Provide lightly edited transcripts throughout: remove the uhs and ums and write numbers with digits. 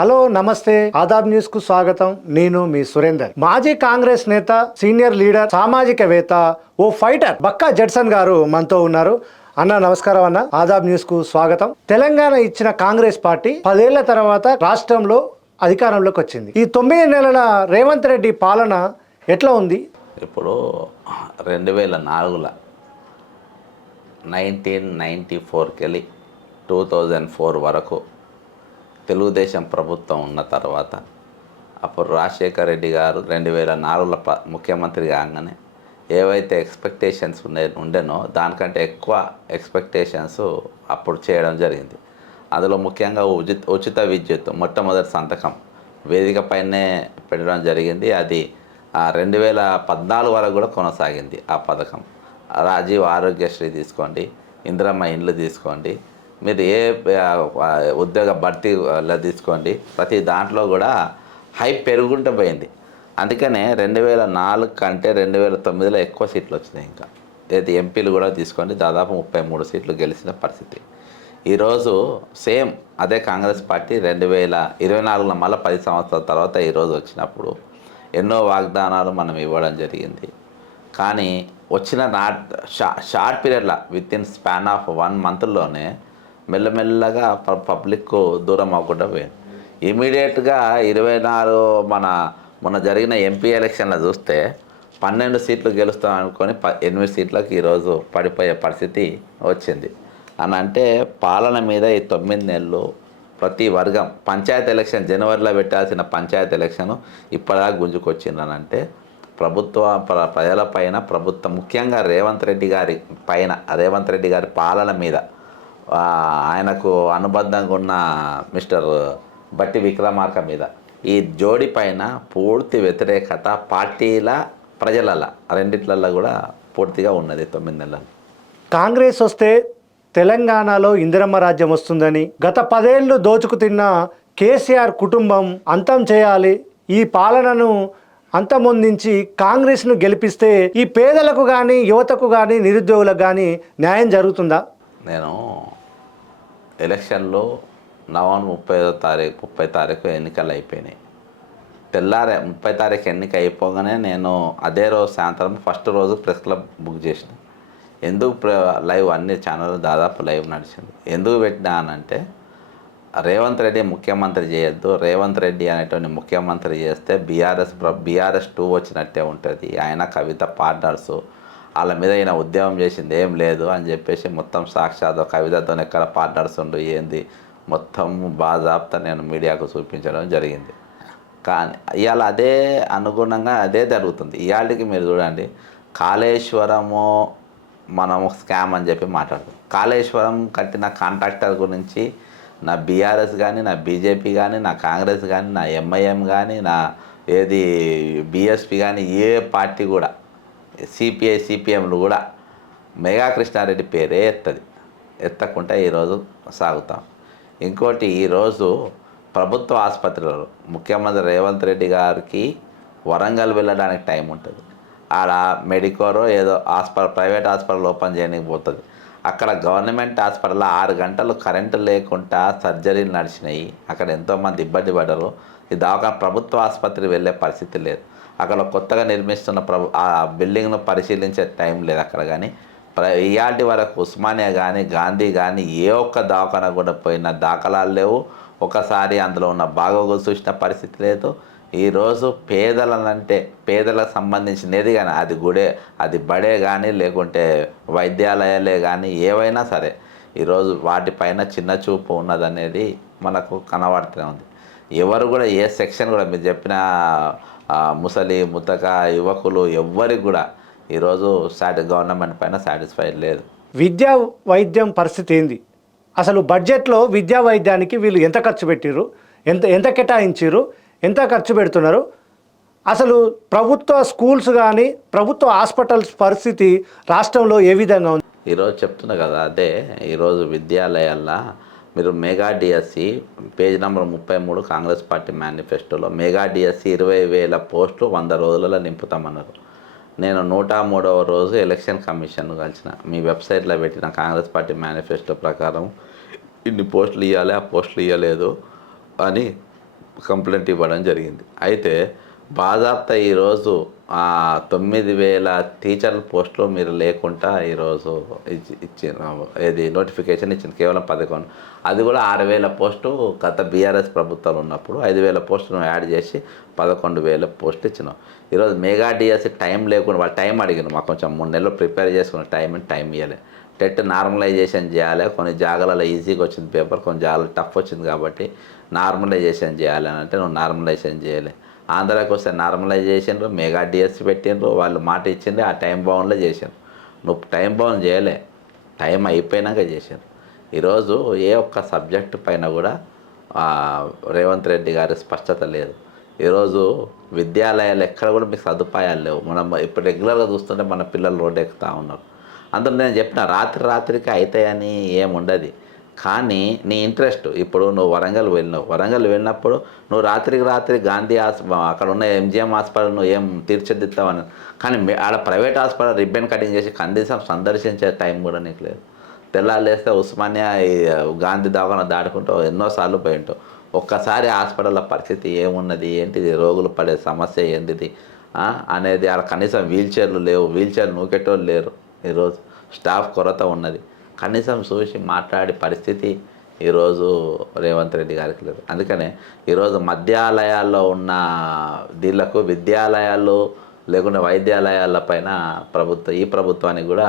Hello నమస్తే Aadab news కు స్వాగతం. నేను మీ సురేందర్. మాజీ కాంగ్రెస్ నేత, సీనియర్ లీడర్, సామాజికవేత్త, ఓ ఫైటర్ బక్కా జడ్సన్ గారు మనతో ఉన్నారు. అన్న నమస్కారం. అన్న, ఆదాబ్ న్యూస్ కు స్వాగతం. తెలంగాణ ఇచ్చిన కాంగ్రెస్ పార్టీ 10 ఏళ్ల తర్వాత రాష్ట్రంలో అధికారంలోకి వచ్చింది. ఈ 9 నెలల రేవంత్ రెడ్డి పాలన ఎట్లా ఉంది? ఇప్పుడు 2004లో 1994కి వెళ్ళి 2004 వరకు తెలుగుదేశం ప్రభుత్వం ఉన్న తర్వాత అప్పుడు రాజశేఖర రెడ్డి గారు 2004లో ముఖ్యమంత్రి కాగానే ఏవైతే ఎక్స్పెక్టేషన్స్ ఉండేనో దానికంటే ఎక్కువ ఎక్స్పెక్టేషన్స్ అప్పుడు చేయడం జరిగింది. అందులో ముఖ్యంగా ఉచిత విద్యుత్ మొట్టమొదటి సంతకం వేదిక పైనే పెట్టడం జరిగింది. అది 2014 వరకు కూడా కొనసాగింది ఆ పథకం. రాజీవ్ ఆరోగ్యశ్రీ తీసుకోండి, ఇందిరమ్మ ఇండ్లు తీసుకోండి, మీరు ఏ ఉద్యోగ భర్తీలో తీసుకోండి, ప్రతి దాంట్లో కూడా హైప్ పెరుగుకుంటూ పోయింది. అందుకనే 2004 కంటే 2009లో ఎక్కువ సీట్లు వచ్చినాయి. ఇంకా ఏది ఎంపీలు కూడా తీసుకోండి, దాదాపు 33 సీట్లు గెలిచిన పరిస్థితి. ఈరోజు సేమ్ అదే కాంగ్రెస్ పార్టీ 2024లో మళ్ళీ 10 సంవత్సరాల తర్వాత ఈరోజు వచ్చినప్పుడు ఎన్నో వాగ్దానాలు మనం ఇవ్వడం జరిగింది. కానీ వచ్చిన షార్ట్ పీరియడ్లో విత్ ఇన్ స్పాన్ ఆఫ్ 1 మంత్లోనే మెల్లమెల్లగా పబ్లిక్ దూరం అవ్వకుండా పోయింది. ఇమీడియట్గా 24 మొన్న జరిగిన ఎంపీ ఎలక్షన్లో చూస్తే 12 సీట్లు గెలుస్తాం అనుకొని 8 సీట్లకు ఈరోజు పడిపోయే పరిస్థితి వచ్చింది. అని అంటే పాలన మీద ఈ 9 నెలలు ప్రతి వర్గం పంచాయతీ ఎలక్షన్ జనవరిలో పెట్టాల్సిన పంచాయతీ ఎలక్షన్ ఇప్పటిదాకా గుంజుకొచ్చిందనంటే ప్రజల పైన ప్రభుత్వం ముఖ్యంగా రేవంత్ రెడ్డి గారి పాలన మీద ఆయనకు అనుబంధంగా ఉన్న మిస్టర్ బట్టి విక్రమార్క మీద ఈ జోడి పైన పూర్తి వ్యతిరేకత పార్టీల ప్రజలల్లో రెండిట్లల్లో కూడా పూర్తిగా ఉన్నది 9 నెలలు. కాంగ్రెస్ వస్తే తెలంగాణలో ఇందిరమ్మ రాజ్యం వస్తుందని, గత 10 ఏళ్ళు దోచుకు తిన్న కేసీఆర్ కుటుంబం అంతం చేయాలి, ఈ పాలనను అంతమొందించి కాంగ్రెస్ను గెలిపిస్తే ఈ పేదలకు కానీ, యువతకు కానీ, నిరుద్యోగులకు కానీ న్యాయం జరుగుతుందా? నేను ఎలక్షన్లో నవంబర్ 30 తారీఖు ఎన్నికలు అయిపోయినాయి. తెల్లారే 30 తారీఖు ఎన్నిక అయిపోగానే నేను అదే రోజు సాయంత్రం ఫస్ట్ రోజు ప్రెస్ క్లబ్ బుక్ చేసిన. ఎందుకు లైవ్ అన్ని ఛానల్ దాదాపు లైవ్ నడిచింది. ఎందుకు పెట్టినా అనంటే రేవంత్ రెడ్డి ముఖ్యమంత్రి చేయొద్దు, రేవంత్ రెడ్డి అనేటువంటి ముఖ్యమంత్రి చేస్తే బీఆర్ఎస్ 2 వచ్చినట్టే ఉంటుంది, ఆయన కవిత పార్ట్నర్సు, వాళ్ళ మీద ఈయన ఉద్యమం చేసింది ఏం లేదు అని చెప్పేసి మొత్తం సాక్షాత్ కవితతో ఎక్కడ పార్ట్నర్స్ ఉండు ఏంది మొత్తం బాజాబ్తా నేను మీడియాకు చూపించడం జరిగింది. కానీ ఇవాళ అదే అనుగుణంగా అదే జరుగుతుంది. ఇవాళకి మీరు చూడండి, కాళేశ్వరము మనము స్కామ్ అని చెప్పి మాట్లాడుతాం. కాళేశ్వరం కట్టిన కాంట్రాక్టర్ గురించి నా బీఆర్ఎస్ కానీ, నా బీజేపీ కానీ, నా కాంగ్రెస్ కానీ, నా ఎంఐఎం కానీ, నా బీఎస్పీ కానీ ఏ పార్టీ కూడా, సిపిఐ సిపిఎంలు కూడా మెగా కృష్ణారెడ్డి పేరే ఎత్తకుండా ఈరోజు సాగుతాం. ఇంకోటి, ఈరోజు ప్రభుత్వ ఆసుపత్రులలో ముఖ్యమంత్రి రేవంత్ రెడ్డి గారికి వరంగల్ వెళ్ళడానికి టైం ఉంటుంది. ఆడ మెడికోరో ఏదో ప్రైవేట్ హాస్పిటల్ ఓపెన్ చేయడానికి పోతుంది. అక్కడ గవర్నమెంట్ హాస్పిటల్లో 6 గంటలు కరెంటు లేకుండా సర్జరీలు నడిచినాయి. అక్కడ ఎంతోమంది ఇబ్బంది పడ్డారు. ఈ దవాఖాన ప్రభుత్వ ఆసుపత్రికి వెళ్ళే పరిస్థితి లేదు. అక్కడ కొత్తగా నిర్మిస్తున్న ఆ బిల్డింగ్ను పరిశీలించే టైం లేదు అక్కడ. కానీ ఇయాల్టి వరకు ఉస్మానియా కానీ, గాంధీ కానీ ఏ ఒక్క దవాఖాన కూడా పోయిన దాఖలాలు లేవు. ఒకసారి అందులో ఉన్న బాగోగులు చూసిన పరిస్థితి లేదు. ఈరోజు పేదలకు సంబంధించినది కానీ, అది అది బడే కానీ, లేకుంటే వైద్యాలయాలే కానీ, ఏవైనా సరే ఈరోజు వాటిపైన చిన్న చూపు ఉన్నదనేది మనకు కనబడుతూనే ఉంది. ఎవరు కూడా ఏ సెక్షన్ కూడా మీరు చెప్పిన ముసలి ముతక యువకులు ఎవ్వరికి కూడా ఈరోజు గవర్నమెంట్ పైన సాటిస్ఫైడ్ లేదు. విద్యా వైద్యం పరిస్థితి ఏంది? అసలు బడ్జెట్లో విద్యా వైద్యానికి వీళ్ళు ఎంత ఖర్చు పెట్టిర్రు, ఎంత కేటాయించారు, ఎంత ఖర్చు పెడుతున్నారు? అసలు ప్రభుత్వ స్కూల్స్ కానీ, ప్రభుత్వ హాస్పిటల్స్ పరిస్థితి రాష్ట్రంలో ఏ విధంగా ఉంది? ఈరోజు చెప్తున్నా కదా, అదే ఈరోజు విద్యాలయాల్లో మీరు mega DSC page number 33 Congress party మేనిఫెస్టోలో మెగా డిఎస్సి 20,000 పోస్టులు 100 రోజులలో నింపుతామన్నారు. నేను 103వ రోజు ఎలక్షన్ కమిషన్ను కలిసిన. మీ వెబ్సైట్లో పెట్టిన కాంగ్రెస్ పార్టీ మేనిఫెస్టో ప్రకారం ఇన్ని పోస్టులు ఇవ్వాలి, ఆ పోస్టులు ఇవ్వలేదు అని కంప్లైంట్ ఇవ్వడం జరిగింది. అయితే బాధాప్త ఈరోజు 9,000 టీచర్ల పోస్టులు మీరు లేకుండా ఈరోజు ఇచ్చిన ఏది నోటిఫికేషన్ ఇచ్చింది కేవలం 11. అది కూడా 6,000 పోస్టు గత బీఆర్ఎస్ ప్రభుత్వాలు ఉన్నప్పుడు 5,000 పోస్టులను యాడ్ చేసి 11,000 పోస్టులు ఇచ్చినాం. ఈరోజు మెగా డిఎస్సి టైం లేకుండా వాళ్ళు టైం అడిగిన మాకు కొంచెం 3 నెలలు ప్రిపేర్ చేసుకున్న టైం ఇవ్వలే. టెట్ నార్మలైజేషన్ చేయాలి, కొన్ని జాగాలలో ఈజీగా వచ్చింది పేపర్, కొన్ని జాగాలు టఫ్ వచ్చింది కాబట్టి నార్మలైజేషన్ చేయాలి అని అంటే నువ్వు నార్మలైజేషన్ చేయలే. ఆంధ్రాకి వస్తే నార్మలైజేషన్ మెగా డిఎస్సి పెట్టిండ్రు, వాళ్ళు మాట ఇచ్చిండ్రు, ఆ టైం బౌండ్లో చేశారు. నువ్వు టైం బౌండ్ చేయలే, టైం అయిపోయినాక చేశారు. ఈరోజు ఏ ఒక్క సబ్జెక్టు పైన కూడా రేవంత్ రెడ్డి గారి స్పష్టత లేదు. ఈరోజు విద్యాలయాలు ఎక్కడ కూడా మీకు సదుపాయాలు లేవు. మనం ఇప్పుడు రెగ్యులర్గా చూస్తుంటే మన పిల్లలు రోడ్డు ఎక్కుతూ ఉన్నారు. అందులో నేను చెప్పిన రాత్రికి అవుతాయని ఏముండదు. కానీ నీ ఇంట్రెస్ట్, ఇప్పుడు నువ్వు వరంగల్ వెళ్ళినప్పుడు నువ్వు రాత్రి గాంధీ అక్కడ ఉన్న ఎంజిఎం హాస్పిటల్ నువ్వు ఏం తీర్చిదిద్దావని, కానీ ఆడ ప్రైవేట్ హాస్పిటల్ రిబ్బన్ కటింగ్ చేసి కనీసం సందర్శించే టైం కూడా నీకు లేదు. తెల్లాలేస్తే ఉస్మానియా గాంధీ దవాఖాన దాటుకుంటూ ఎన్నోసార్లు పోయింటావు. ఒక్కసారి హాస్పిటల్లో పరిస్థితి ఏమున్నది, ఏంటిది, రోగులు పడే సమస్య ఏంటిది అనేది, ఆడ కనీసం వీల్చైర్లు లేవు, వీల్చైర్లు నూకెట్టోళ్ళు లేరు. ఈరోజు స్టాఫ్ కొరత ఉన్నది. కనీసం చూసి మాట్లాడే పరిస్థితి ఈరోజు రేవంత్ రెడ్డి గారికి లేదు. అందుకనే ఈరోజు మధ్యాలయాల్లో ఉన్న వీళ్ళకు విద్యాలయాలు లేకుంటే వైద్యాలయాల పైన ఈ ప్రభుత్వానికి కూడా,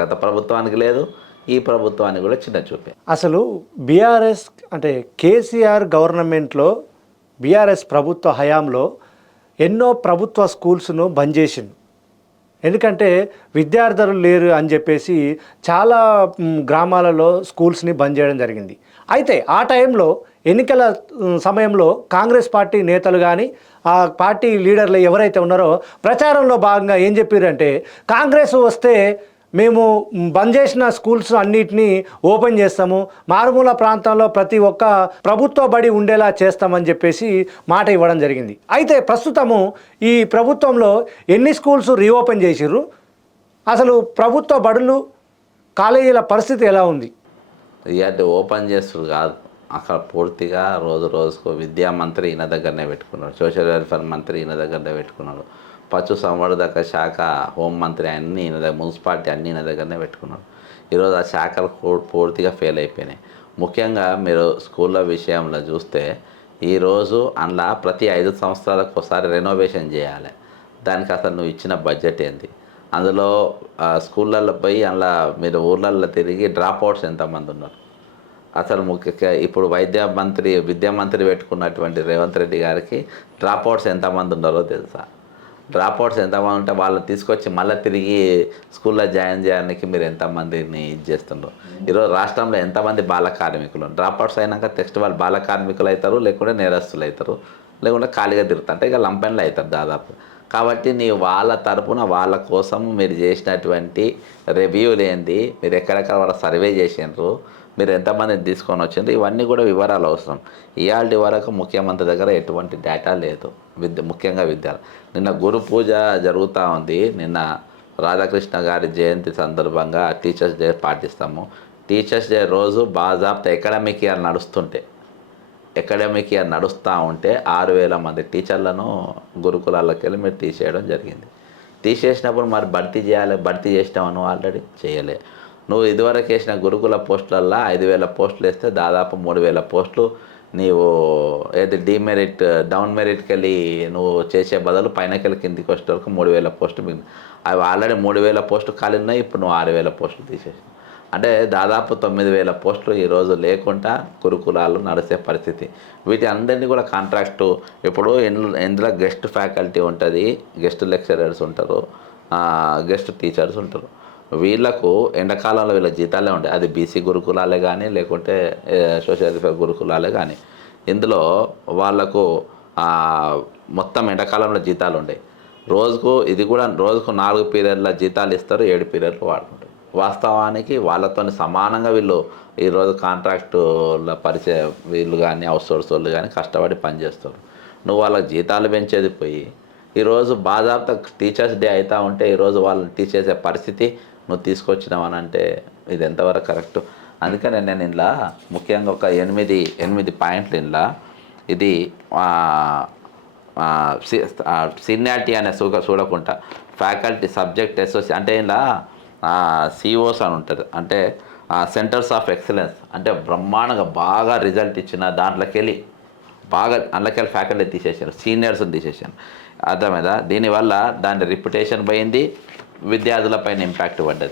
గత ప్రభుత్వానికి లేదు, ఈ ప్రభుత్వానికి కూడా చిన్న చూపే. అసలు బీఆర్ఎస్ అంటే కేసీఆర్ గవర్నమెంట్లో బీఆర్ఎస్ ప్రభుత్వ హయాంలో ఎన్నో ప్రభుత్వ స్కూల్స్ను బంద్ చేసింది. ఎందుకంటే విద్యార్థులు లేరు అని చెప్పేసి చాలా గ్రామాలలో స్కూల్స్ని బంద్ చేయడం జరిగింది. అయితే ఆ టైంలో ఎన్నికల సమయంలో కాంగ్రెస్ పార్టీ నేతలు కానీ ఆ పార్టీ లీడర్లు ఎవరైతే ఉన్నారో ప్రచారంలో భాగంగా ఏం చెప్పారంటే, కాంగ్రెస్ వస్తే మేము బంద్ చేసిన స్కూల్స్ అన్నిటినీ ఓపెన్ చేస్తాము, మారుమూల ప్రాంతాల్లో ప్రతి ఒక్క ప్రభుత్వ బడి ఉండేలా చేస్తామని చెప్పేసి మాట ఇవ్వడం జరిగింది. అయితే ప్రస్తుతము ఈ ప్రభుత్వంలో ఎన్ని స్కూల్స్ రీఓపెన్ చేసిర్రు, అసలు ప్రభుత్వ బడులు కాలేజీల పరిస్థితి ఎలా ఉంది? ఇలాంటి ఓపెన్ చేస్తుడు కాదు, అక్కడ పూర్తిగా రోజుకు విద్యా మంత్రి ఈయన దగ్గరనే పెట్టుకున్నాడు, సోషల్ వెల్ఫేర్ మంత్రి ఈయన దగ్గరనే పెట్టుకున్నాడు, పశు సంవర్ధక శాఖ హోంమంత్రి అన్నీ ఈయన దగ్గర, మున్సిపాలిటీ అన్నీ ఈయన దగ్గరనే పెట్టుకున్నాడు. ఈరోజు ఆ శాఖలు పూర్తిగా ఫెయిల్ అయిపోయినాయి. ముఖ్యంగా మీరు స్కూళ్ళ విషయంలో చూస్తే ఈరోజు అందులో ప్రతి 5 సంవత్సరాలకు ఒకసారి రెనోవేషన్ చేయాలి. దానికి అసలు నువ్వు ఇచ్చిన బడ్జెట్ ఏంది? అందులో స్కూళ్ళల్లో పోయి అందులో మీరు ఊర్లల్లో తిరిగి డ్రాప్ అవుట్స్ ఎంతమంది ఉన్నారు? అసలు ముఖ్యంగా ఇప్పుడు విద్యా మంత్రి పెట్టుకున్నటువంటి రేవంత్ రెడ్డి గారికి డ్రాప్ అవుట్స్ ఎంతమంది ఉన్నారో తెలుసా? డ్రాప్ అవుట్స్ ఎంతమంది ఉంటే వాళ్ళని తీసుకొచ్చి మళ్ళీ తిరిగి స్కూల్లో జాయిన్ చేయడానికి మీరు ఎంతమందిని చేస్తుండ్రు? ఈరోజు రాష్ట్రంలో ఎంతమంది బాల కార్మికులు డ్రాప్ అవుట్స్ అయినాక నెక్స్ట్ వాళ్ళు బాల కార్మికులు అవుతారు, లేకుంటే నేరస్తులు అవుతారు, లేకుంటే ఖాళీగా తిరుగుతారు, అంటే ఇక లంపెన్లు అవుతారు దాదాపు. కాబట్టి నీ వాళ్ళ తరపున వాళ్ళ కోసం మీరు చేసినటువంటి రివ్యూలు ఏంది, మీరు ఎక్కడెక్కడ వాళ్ళ సర్వే చేసినారు, మీరు ఎంతమందిని తీసుకొని వచ్చిండ్రు, ఇవన్నీ కూడా వివరాలు అవసరం. ఇవాళ వరకు ముఖ్యమంత్రి దగ్గర ఎటువంటి డేటా లేదు. ముఖ్యంగా విద్యార్థులు నిన్న గురు పూజ జరుగుతూ ఉంది. నిన్న రాధాకృష్ణ గారి జయంతి సందర్భంగా టీచర్స్ డే పాటిస్తాము. టీచర్స్ డే రోజు బాజాబ్తా అకాడమిక్ ఇయర్ నడుస్తూ ఉంటే 6,000 మంది టీచర్లను గురుకులాల్లోకి వెళ్ళి మీరు తీసేయడం జరిగింది. తీసేసినప్పుడు మరి భర్తీ చేసినావు ఆల్రెడీ చేయలే. నువ్వు ఇదివరకు వేసిన గురుకుల పోస్టులల్లో 5,000 పోస్టులు వేస్తే దాదాపు 3,000 పోస్టులు నీవు ఏది డీమెరిట్ డౌన్ మెరిట్కి వెళ్ళి నువ్వు చేసే బదులు పైనకెళ్ళి కిందికి వచ్చే వరకు 3,000 పోస్టులు మిగిలిన అవి ఆల్రెడీ 3,000 పోస్టులు ఖాళీ ఉన్నాయి. ఇప్పుడు నువ్వు 6,000 పోస్టులు తీసేసి అంటే దాదాపు 9,000 పోస్టులు ఈరోజు లేకుండా గురుకులాలు నడిచే పరిస్థితి. వీటి అందరినీ కూడా కాంట్రాక్టు ఇప్పుడు ఇందులో గెస్ట్ ఫ్యాకల్టీ ఉంటుంది, గెస్ట్ లెక్చరర్స్ ఉంటారు, గెస్ట్ టీచర్స్ ఉంటారు. వీళ్ళకు ఎండాకాలంలో వీళ్ళ జీతాలే ఉంటాయి. అది బీసీ గురుకులాలే కానీ లేకుంటే సోషల్ వెల్ఫేర్ గురుకులాలే కానీ ఇందులో వాళ్ళకు మొత్తం ఎండాకాలంలో జీతాలు ఉంటాయి. రోజుకు 4 పీరియడ్ల జీతాలు ఇస్తారు, 7 పీరియడ్లు వాడుకుంటారు. వాస్తవానికి వాళ్ళతో సమానంగా వీళ్ళు ఈరోజు కాంట్రాక్టుల వీళ్ళు కానీ అవుట్సోర్స్ వాళ్ళు కానీ కష్టపడి పనిచేస్తారు. నువ్వు వాళ్ళకి జీతాలు పెంచేది పోయి ఈరోజు బాజాబ్తా టీచర్స్ డే అవుతూ ఉంటే ఈరోజు వాళ్ళని తీసేసే పరిస్థితి నువ్వు తీసుకొచ్చినావని అంటే ఇది ఎంతవరకు కరెక్టు? అందుకనే నేను ఇలా ముఖ్యంగా ఒక 8 పాయింట్లు ఇలా ఇది సీనియారిటీ అనే చూడకుండా ఫ్యాకల్టీ సబ్జెక్ట్ అసోసియేట్ అంటే ఇలా సిఓస్ అని ఉంటుంది, అంటే సెంటర్స్ ఆఫ్ ఎక్సలెన్స్, అంటే బ్రహ్మాండంగా బాగా రిజల్ట్ ఇచ్చిన దాంట్లోకి వెళ్ళి బాగా అందులోకెళ్ళి ఫ్యాకల్టీ తీసేసారు, సీనియర్స్ని తీసేసాను. అర్థమైందా? దీనివల్ల దాని రిప్యుటేషన్ పోయింది, విద్యార్థులపైన ఇంపాక్ట్ పడ్డది.